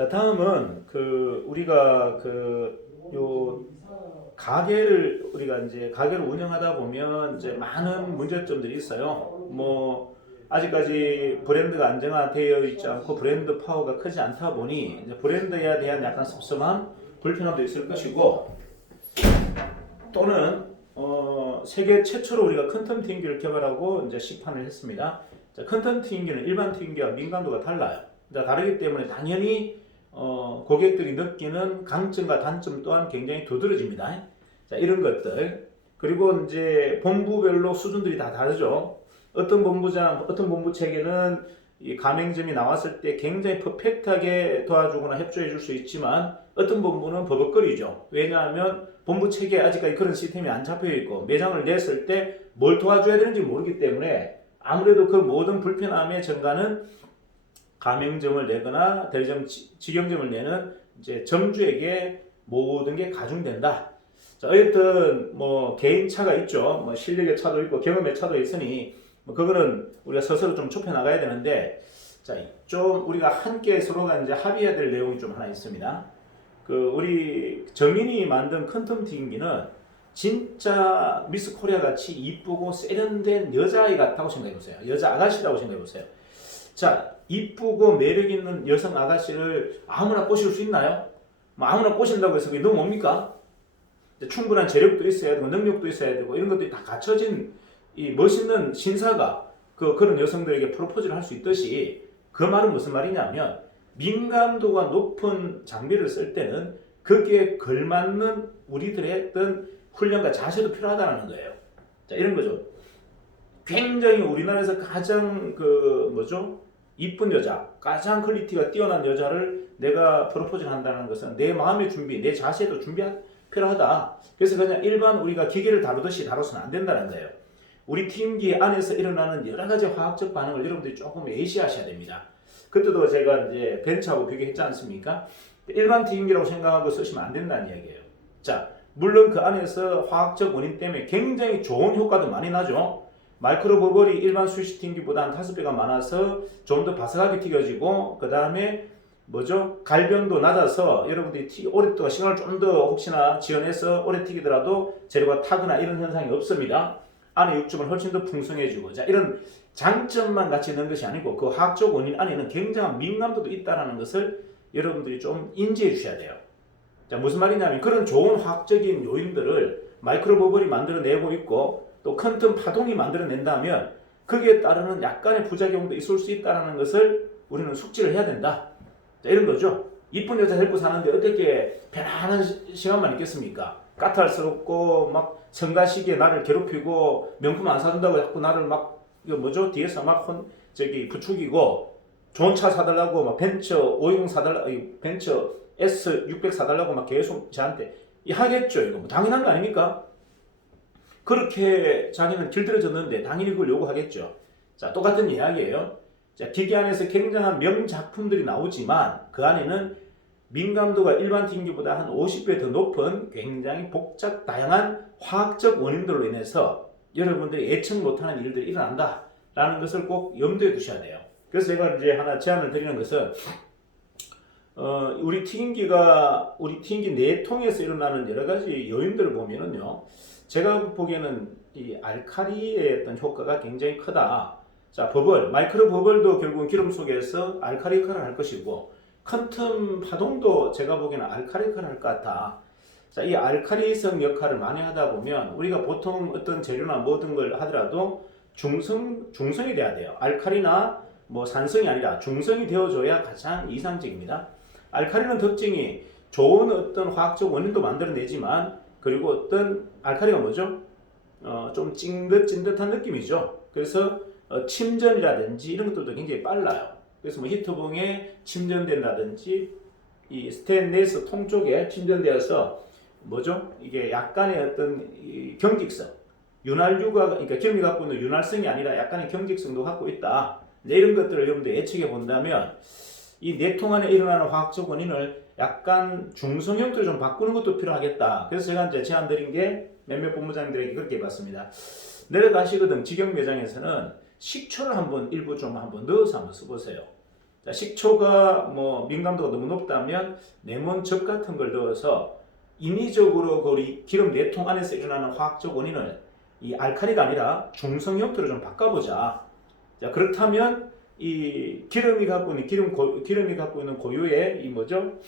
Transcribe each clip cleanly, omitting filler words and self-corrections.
자, 다음은 우리가 요 가게를 우리가 이제 가게를 운영하다 보면 이제 많은 문제점들이 있어요. 뭐 아직까지 브랜드가 안정화되어 있지 않고 브랜드 파워가 크지 않다 보니 이제 브랜드에 대한 약간 섭섭함, 불편함도 있을 것이고, 또는 세계 최초로 우리가 컨텀 튀김기를 개발하고 이제 시판을 했습니다. 자, 컨텀 튀김기는 일반 튀김기와 민감도가 달라요. 다르기 때문에 당연히 고객들이 느끼는 강점과 단점 또한 굉장히 두드러집니다. 자, 이런 것들. 그리고 이제 본부별로 수준들이 다 다르죠. 어떤 본부 체계는 이 가맹점이 나왔을 때 굉장히 퍼펙트하게 도와주거나 협조해 줄 수 있지만, 어떤 본부는 버벅거리죠. 왜냐하면 본부 체계에 아직까지 그런 시스템이 안 잡혀 있고, 매장을 냈을 때 뭘 도와줘야 되는지 모르기 때문에 아무래도 그 모든 불편함의 전가는 가맹점을 내거나 대리점, 직영점을 내는 이제 점주에게 모든 게 가중된다. 자, 어쨌든 뭐 개인 차가 있죠. 뭐 실력의 차도 있고 경험의 차도 있으니 뭐 그거는 우리가 스스로 좀 좁혀 나가야 되는데, 자, 좀 우리가 함께 서로가 이제 합의해야 될 내용이 좀 하나 있습니다. 우리 정인이 만든 컨텀 튀김기는 진짜 미스 코리아 같이 이쁘고 세련된 여자아이 같다고 생각해 보세요. 여자 아가씨라고 생각해 보세요. 자, 이쁘고 매력 있는 여성 아가씨를 아무나 꼬실 수 있나요? 뭐 아무나 꼬신다고 해서 그게 너무 뭡니까? 충분한 재력도 있어야 되고 능력도 있어야 되고 이런 것들이 다 갖춰진 이 멋있는 신사가 그런 여성들에게 프로포즈를 할 수 있듯이, 그 말은 무슨 말이냐면 민감도가 높은 장비를 쓸 때는 거기에 걸맞는 우리들의 어떤 훈련과 자세도 필요하다는 거예요. 자, 이런 거죠. 굉장히 우리나라에서 가장 이쁜 여자, 가장 퀄리티가 뛰어난 여자를 내가 프로포즈를 한다는 것은 내 마음의 준비, 내 자세도 필요하다. 그래서 그냥 일반 우리가 기계를 다루듯이 다뤄서는 안 된다는 거예요. 우리 튀김기 안에서 일어나는 여러 가지 화학적 반응을 여러분들이 조금 예시하셔야 됩니다. 그때도 제가 이제 벤츠하고 비교했지 않습니까? 일반 튀김기라고 생각하고 쓰시면 안 된다는 이야기예요. 자, 물론 그 안에서 화학적 원인 때문에 굉장히 좋은 효과도 많이 나죠. 마이크로 버블이 일반 스위치 튀김기보다 한 5배가 많아서 좀 더 바삭하게 튀겨지고, 그 다음에 갈변도 낮아서 여러분들이 오랫동안 시간을 좀 더 혹시나 지연해서 오래 튀기더라도 재료가 타거나 이런 현상이 없습니다. 안에 육즙은 훨씬 더 풍성해지고, 자, 이런 장점만 같이 있는 것이 아니고 그 화학적 원인 안에는 굉장한 민감도도 있다는 것을 여러분들이 좀 인지해 주셔야 돼요. 자, 무슨 말이냐면 그런 좋은 화학적인 요인들을 마이크로 버블이 만들어내고 있고, 또 컨텀 파동이 만들어낸다면 거기에 따르는 약간의 부작용도 있을 수 있다는 것을 우리는 숙지를 해야 된다. 자, 이런 거죠. 이쁜 여자 데리고 사는데 어떻게 편안한 시간만 있겠습니까? 까탈스럽고 막 성가시기에 나를 괴롭히고 명품 안 사준다고 자꾸 나를 막 뒤에서 막 부추기고, 좋은 차 사달라고 막 벤츠 520 사달라고, 벤츠 S600 사달라고 막 계속 저한테 하겠죠. 이거 뭐 당연한 거 아닙니까? 그렇게 자기는 길들여졌는데 당연히 그걸 요구하겠죠. 자, 똑같은 이야기예요. 자, 기계 안에서 굉장한 명작품들이 나오지만 그 안에는 민감도가 일반 튀김기보다 한 50배 더 높은 굉장히 복잡 다양한 화학적 원인들로 인해서 여러분들이 예측 못하는 일들이 일어난다라는 것을 꼭 염두에 두셔야 돼요. 그래서 제가 이제 하나 제안을 드리는 것은, 우리 튀김기 내통에서 일어나는 여러 가지 요인들을 보면은요, 제가 보기에는 이 알칼리의 어떤 효과가 굉장히 크다. 자, 마이크로 버블도 결국은 기름 속에서 알칼리 역할을 할 것이고, 컨텀 파동도 제가 보기에는 알칼리 역할을 할 것 같아. 자, 이 알칼리성 역할을 많이 하다 보면 우리가 보통 어떤 재료나 모든 걸 하더라도 중성이 돼야 돼요. 알칼리나 뭐 산성이 아니라 중성이 되어줘야 가장 이상적입니다. 알칼리는 특징이 좋은 어떤 화학적 원인도 만들어내지만, 그리고 어떤 알칼리가 좀 찐득찐득한 느낌이죠. 그래서 침전이라든지 이런 것들도 굉장히 빨라요. 그래서 뭐 히터봉에 침전된다든지 이 스테인리스 통 쪽에 침전되어서 이게 약간의 어떤 이 경직성, 그러니까 기름이 갖고 있는 윤활성이 아니라 약간의 경직성도 갖고 있다. 이런 것들을 여러분들 예측해 본다면 이 내통 안에 일어나는 화학적 원인을 약간 중성 형태로 좀 바꾸는 것도 필요하겠다. 그래서 제가 이제 제안 드린 게 몇몇 본부장님들에게 그렇게 해봤습니다. 내려가시거든 직영 매장에서는 식초를 일부 좀 한번 넣어서 한번 써보세요. 자, 식초가 뭐 민감도가 너무 높다면 레몬즙 같은 걸 넣어서 인위적으로 그 우리 기름 내통 안에서 일어나는 화학적 원인을 이 알칼리가 아니라 중성 형태로 좀 바꿔보자. 자, 그렇다면 이 기름이 갖고 있는 기름이 갖고 있는 고유의 이 뭐죠?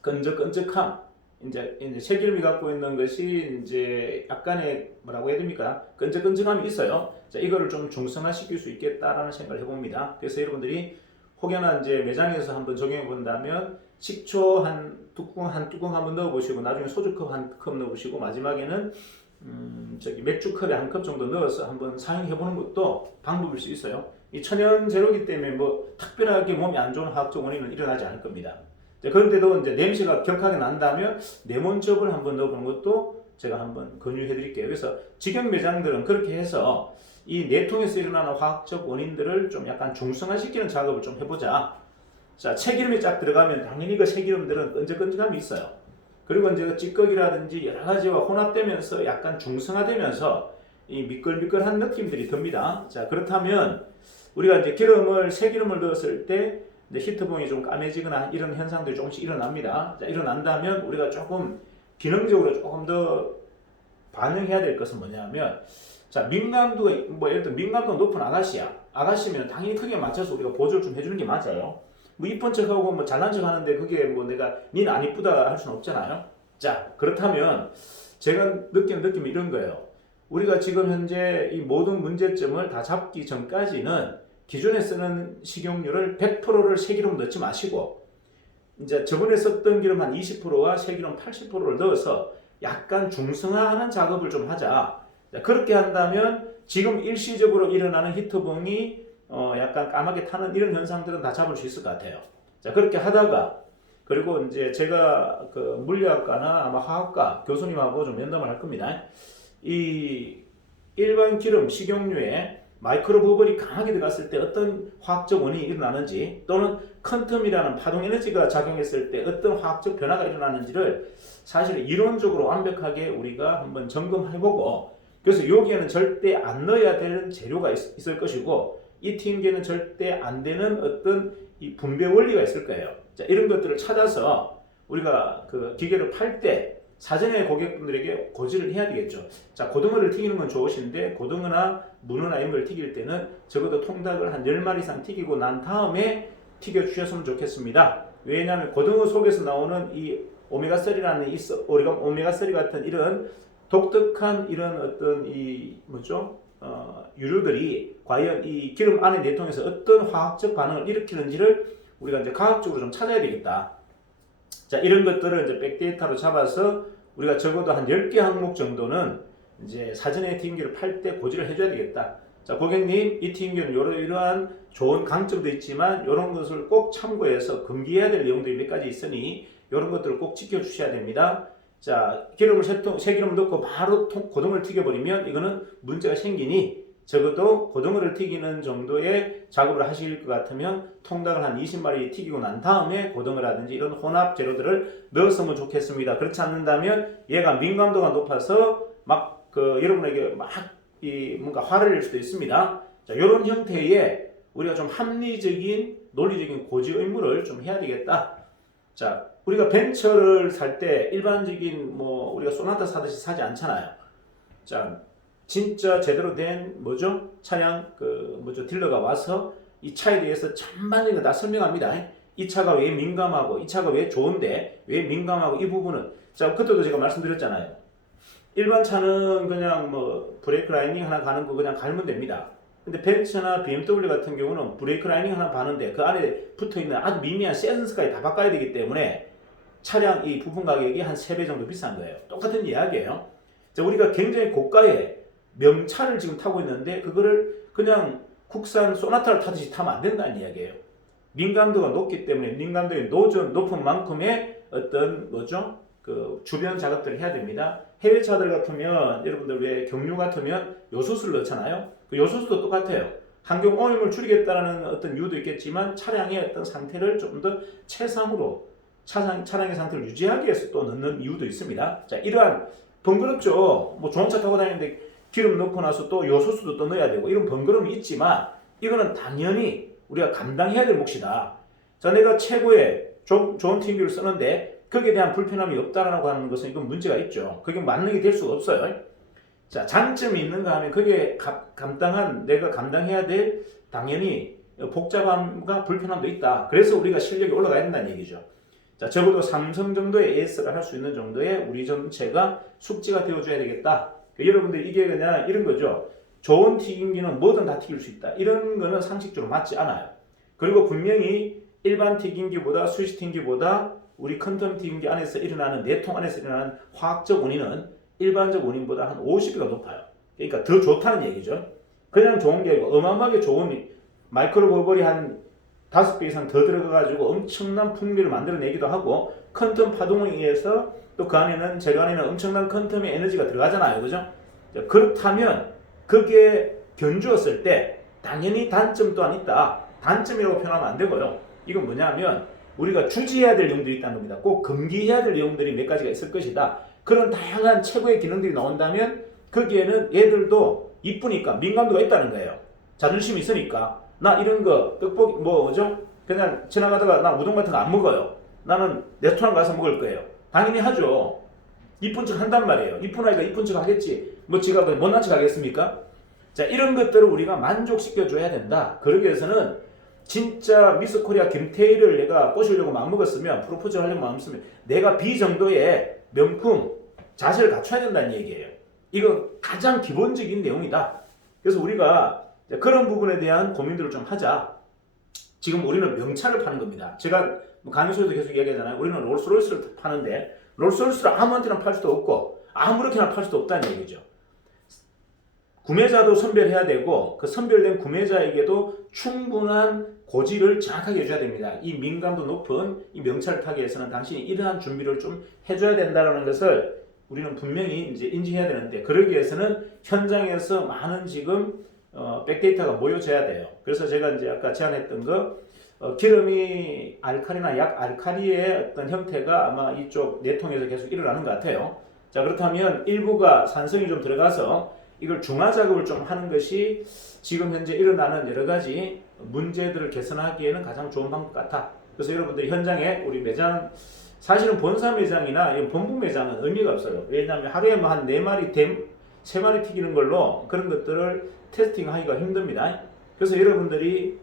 끈적끈적함. 이제 새기름이 갖고 있는 것이 이제 약간의 뭐라고 해야 됩니까? 끈적끈적함이 있어요. 자, 이거를 좀 중성화시킬 수 있겠다라는 생각을 해봅니다. 그래서 여러분들이 혹여나 이제 매장에서 한번 적용해 본다면 식초 한 뚜껑 한번 넣어보시고 나중에 소주컵 한 컵 넣어보시고 마지막에는 저기 맥주컵에 한 컵 정도 넣어서 한번 사용해 보는 것도 방법일 수 있어요. 이 천연 제로기 때문에 뭐 특별하게 몸에 안 좋은 화학적 원인은 일어나지 않을 겁니다. 그런데도 이제 냄새가 격하게 난다면 레몬즙을 한번 넣어보는 것도 제가 한번 권유해 드릴게요. 그래서 직영 매장들은 그렇게 해서 이 내통에서 일어나는 화학적 원인들을 좀 약간 중성화시키는 작업을 좀 해보자. 자, 채기름이 쫙 들어가면 당연히 그 채기름들은 끈적끈적함이 있어요. 그리고 이제 찌꺼기라든지 여러 가지와 혼합되면서 약간 중성화되면서 이 미끌미끌한 느낌들이 듭니다. 자, 그렇다면 우리가 이제 새기름을 넣었을 때 히트봉이 좀 까매지거나 이런 현상들이 조금씩 일어납니다. 자, 일어난다면 우리가 조금 기능적으로 조금 더 반영해야 될 것은 뭐냐면, 자, 민감도가 뭐 예를 들어 민감도가 높은 아가씨면 당연히 크기에 맞춰서 우리가 보조를 좀 해주는 게 맞아요. 뭐 이쁜 척하고 뭐 잘난 척 하는데 그게 뭐 내가 니는 안 이쁘다 할 수는 없잖아요. 자, 그렇다면 제가 느끼는 느낌이 이런 거예요. 우리가 지금 현재 이 모든 문제점을 다 잡기 전까지는 기존에 쓰는 식용유를 100%를 새기름 넣지 마시고 이제 저번에 썼던 기름 한 20%와 새기름 80%를 넣어서 약간 중성화하는 작업을 좀 하자. 자, 그렇게 한다면 지금 일시적으로 일어나는 히트봉이 약간 까맣게 타는 이런 현상들은 다 잡을 수 있을 것 같아요. 자, 그렇게 하다가 그리고 이제 제가 그 물리학과나 아마 화학과 교수님하고 좀 면담을 할 겁니다. 이 일반 기름 식용유에 마이크로 버블이 강하게 들어갔을 때 어떤 화학적 원인이 일어나는지 또는 퀀텀이라는 파동 에너지가 작용했을 때 어떤 화학적 변화가 일어나는지를 사실 이론적으로 완벽하게 우리가 한번 점검해보고 그래서 여기에는 절대 안 넣어야 되는 재료가 있을 것이고 이 튀김기에는 절대 안 되는 어떤 이 분배 원리가 있을 거예요. 자, 이런 것들을 찾아서 우리가 그 기계를 팔 때 사전에 고객분들에게 고지를 해야 되겠죠. 자, 고등어를 튀기는 건 좋으신데 고등어나 문어나 이런 걸 튀길 때는 적어도 통닭을 한 10마리 이상 튀기고 난 다음에 튀겨 주셨으면 좋겠습니다. 왜냐하면 고등어 속에서 나오는 이 오메가3라는 오메가3 같은 이런 독특한 이런 어떤 이 뭐죠? 유류들이 과연 이 기름 안에 내통해서 어떤 화학적 반응을 일으키는지를 우리가 이제 과학적으로 좀 찾아야 되겠다. 자, 이런 것들을 이제 백데이터로 잡아서 우리가 적어도 한 10개 항목 정도는 이제 사전에 튀김기를 팔 때 고지를 해줘야 되겠다. 자, 고객님, 이 튀김기는 이러한 좋은 강점도 있지만 이런 것을 꼭 참고해서 금기해야 될 내용들이 몇 가지 있으니 이런 것들을 꼭 지켜주셔야 됩니다. 자, 새기름을 넣고 바로 고등어를 튀겨버리면 이거는 문제가 생기니 적어도 고등어를 튀기는 정도의 작업을 하실 것 같으면 통닭을 한 20마리 튀기고 난 다음에 고등어라든지 이런 혼합 재료들을 넣었으면 좋겠습니다. 그렇지 않는다면 얘가 민감도가 높아서 막 여러분에게 막 뭔가 화를 낼 수도 있습니다. 자, 이런 형태의 우리가 좀 합리적인 논리적인 고지 의무를 좀 해야 되겠다. 자, 우리가 벤처를 살 때 일반적인 뭐 우리가 소나타 사듯이 사지 않잖아요. 자, 진짜 제대로 된 뭐죠? 차량 딜러가 와서 이 차에 대해서 전반적으로 다 설명합니다. 이 차가 왜 민감하고 이 차가 왜 좋은데 왜 민감하고 이 부분은 자, 그때도 제가 말씀드렸잖아요. 일반 차는 그냥 뭐 브레이크 라이닝 하나 가는 거 그냥 갈면 됩니다. 근데 벤츠나 BMW 같은 경우는 브레이크 라이닝 하나 가는데 그 안에 붙어있는 아주 미미한 센서까지 다 바꿔야 되기 때문에 차량 이 부품 가격이 한 3배 정도 비싼 거예요. 똑같은 이야기예요. 자, 우리가 굉장히 고가의 명차를 지금 타고 있는데 그거를 그냥 국산 소나타를 타듯이 타면 안 된다는 이야기예요. 민감도가 높기 때문에 민감도가 높은 만큼의 어떤 뭐죠? 그 주변 작업들을 해야 됩니다. 해외 차들 같으면 여러분들 왜 경유 같으면 요소수를 넣잖아요. 그 요소수도 똑같아요. 환경 오염을 줄이겠다는 어떤 이유도 있겠지만 차량의 어떤 상태를 좀 더 최상으로 차량의 상태를 유지하기 위해서 또 넣는 이유도 있습니다. 자, 이러한 번거롭죠. 뭐 좋은 차 타고 다니는데 기름 넣고 나서 또 요소수도 또 넣어야 되고 이런 번거로움이 있지만 이거는 당연히 우리가 감당해야 될 몫이다. 자, 내가 최고의 좋은 튀김기를 쓰는데 거기에 대한 불편함이 없다라고 하는 것은 이건 문제가 있죠. 그게 맞는 게 될 수가 없어요. 자, 장점이 있는가 하면 그게 내가 감당해야 될 당연히 복잡함과 불편함도 있다. 그래서 우리가 실력이 올라가야 된다는 얘기죠. 자, 적어도 삼성 정도의 AS를 할 수 있는 정도의 우리 전체가 숙지가 되어줘야 되겠다. 여러분들 이게 그냥 이런 거죠. 좋은 튀김기는 뭐든 다 튀길 수 있다. 이런 거는 상식적으로 맞지 않아요. 그리고 분명히 일반 튀김기보다 스위치 튀김기보다 우리 퀀텀 튀김기 안에서 일어나는 내통 안에서 일어나는 화학적 원인은 일반적 원인보다 한 50배가 높아요. 그러니까 더 좋다는 얘기죠. 그냥 좋은 게 아니고 어마어마하게 좋은 마이크로 버블이 한 5배 이상 더 들어가가지고 엄청난 풍미를 만들어내기도 하고 퀀텀 파동에 의해서 또 그 안에는 재료 안에는 엄청난 퀀텀의 에너지가 들어가잖아요. 그죠? 그렇다면 그게 견주었을 때 당연히 단점 또한 있다. 단점이라고 표현하면 안 되고요. 이건 뭐냐면 우리가 주지해야 될 내용들이 있다는 겁니다. 꼭 금기해야 될 내용들이 몇 가지가 있을 것이다. 그런 다양한 최고의 기능들이 나온다면 거기에는 얘들도 이쁘니까 민감도가 있다는 거예요. 자존심이 있으니까 나 이런 거 떡볶이 뭐죠? 그냥 지나가다가 나 우동 같은 거 안 먹어요. 나는 레스토랑 가서 먹을 거예요. 당연히 하죠. 이쁜 척 한단 말이에요. 이쁜 아이가 이쁜 척 하겠지. 뭐 지가 못난 척 하겠습니까? 자, 이런 것들을 우리가 만족시켜 줘야 된다. 그러기 위해서는 진짜 미스 코리아 김태희를 내가 꼬시려고 마음먹었으면 프로포즈 하려고 마음먹었으면 내가 B 정도의 명품 자세를 갖춰야 된다는 얘기예요. 이거 가장 기본적인 내용이다. 그래서 우리가 그런 부분에 대한 고민들을 좀 하자. 지금 우리는 명차를 파는 겁니다. 제가 강의소에도 계속 얘기하잖아요. 우리는 롤스로이스를 파는데 롤스로이스를 아무한테나 팔 수도 없고 아무렇게나 팔 수도 없다는 얘기죠. 구매자도 선별해야 되고 그 선별된 구매자에게도 충분한 고지를 정확하게 해줘야 됩니다. 이 민감도 높은 이 명찰을 타기 위해서는 당신이 이러한 준비를 좀 해줘야 된다는 것을 우리는 분명히 이제 인지해야 되는데 그러기 위해서는 현장에서 많은 지금 백데이터가 모여져야 돼요. 그래서 제가 이제 아까 제안했던 거 기름이 알칼리나 약알칼리의 어떤 형태가 아마 이쪽 내통에서 계속 일어나는 것 같아요. 자, 그렇다면 일부가 산성이 좀 들어가서 이걸 중화 작업을 좀 하는 것이 지금 현재 일어나는 여러 가지 문제들을 개선하기에는 가장 좋은 방법 같아. 그래서 여러분들 현장에 우리 매장 사실은 본사 매장이나 본부 매장은 의미가 없어요. 왜냐하면 하루에 뭐 한 4마리, 3마리 튀기는 걸로 그런 것들을 테스팅하기가 힘듭니다. 그래서 여러분들이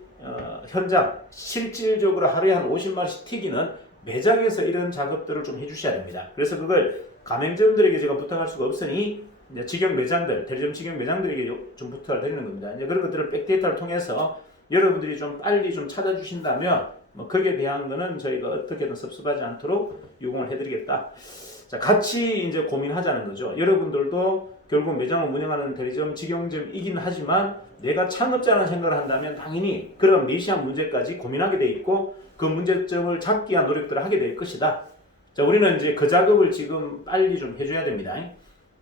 현장 실질적으로 하루에 한 50마리씩 튀기는 매장에서 이런 작업들을 좀 해주셔야 됩니다. 그래서 그걸 가맹점들에게 제가 부탁할 수가 없으니 이제 직영 매장들, 대리점 직영 매장들에게 좀 부탁을 드리는 겁니다. 이제 그런 것들을 백데이터를 통해서 여러분들이 좀 빨리 좀 찾아주신다면 뭐 거기에 대한 거는 저희가 어떻게든 섭섭하지 않도록 요청을 해드리겠다. 자, 같이 이제 고민하자는 거죠. 여러분들도 결국 매장을 운영하는 대리점, 직영점이긴 하지만 내가 창업자라는 생각을 한다면 당연히 그런 미시한 문제까지 고민하게 돼 있고 그 문제점을 잡기 위한 노력들을 하게 될 것이다. 자, 우리는 이제 그 작업을 지금 빨리 좀 해줘야 됩니다.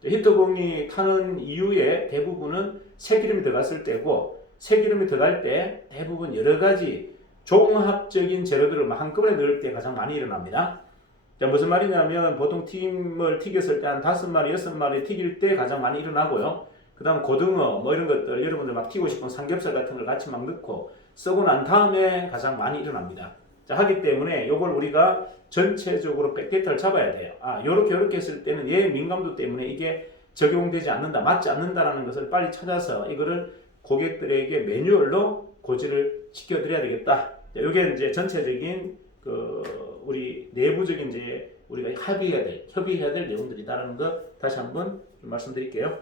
히터봉이 타는 이유의 대부분은 새기름이 들어갔을 때고 새기름이 들어갈 때 대부분 여러 가지 종합적인 재료들을 한꺼번에 넣을 때 가장 많이 일어납니다. 자, 무슨 말이냐면 보통 튀김을 튀겼을 때 한 5마리, 6마리 튀길 때 가장 많이 일어나고요. 그 다음 고등어 뭐 이런 것들 여러분들 막 튀고 싶은 삼겹살 같은 걸 같이 막 넣고 썩고 난 다음에 가장 많이 일어납니다. 자, 하기 때문에 이걸 우리가 전체적으로 백데이터를 잡아야 돼요. 아, 요렇게 했을 때는 얘 민감도 때문에 이게 적용되지 않는다, 맞지 않는다라는 것을 빨리 찾아서 이거를 고객들에게 매뉴얼로 고지를 시켜드려야 되겠다. 자, 요게 이제 전체적인 우리 내부적인 이제 우리가 협의해야 될 내용들이다라는 거 다시 한번 좀 말씀드릴게요.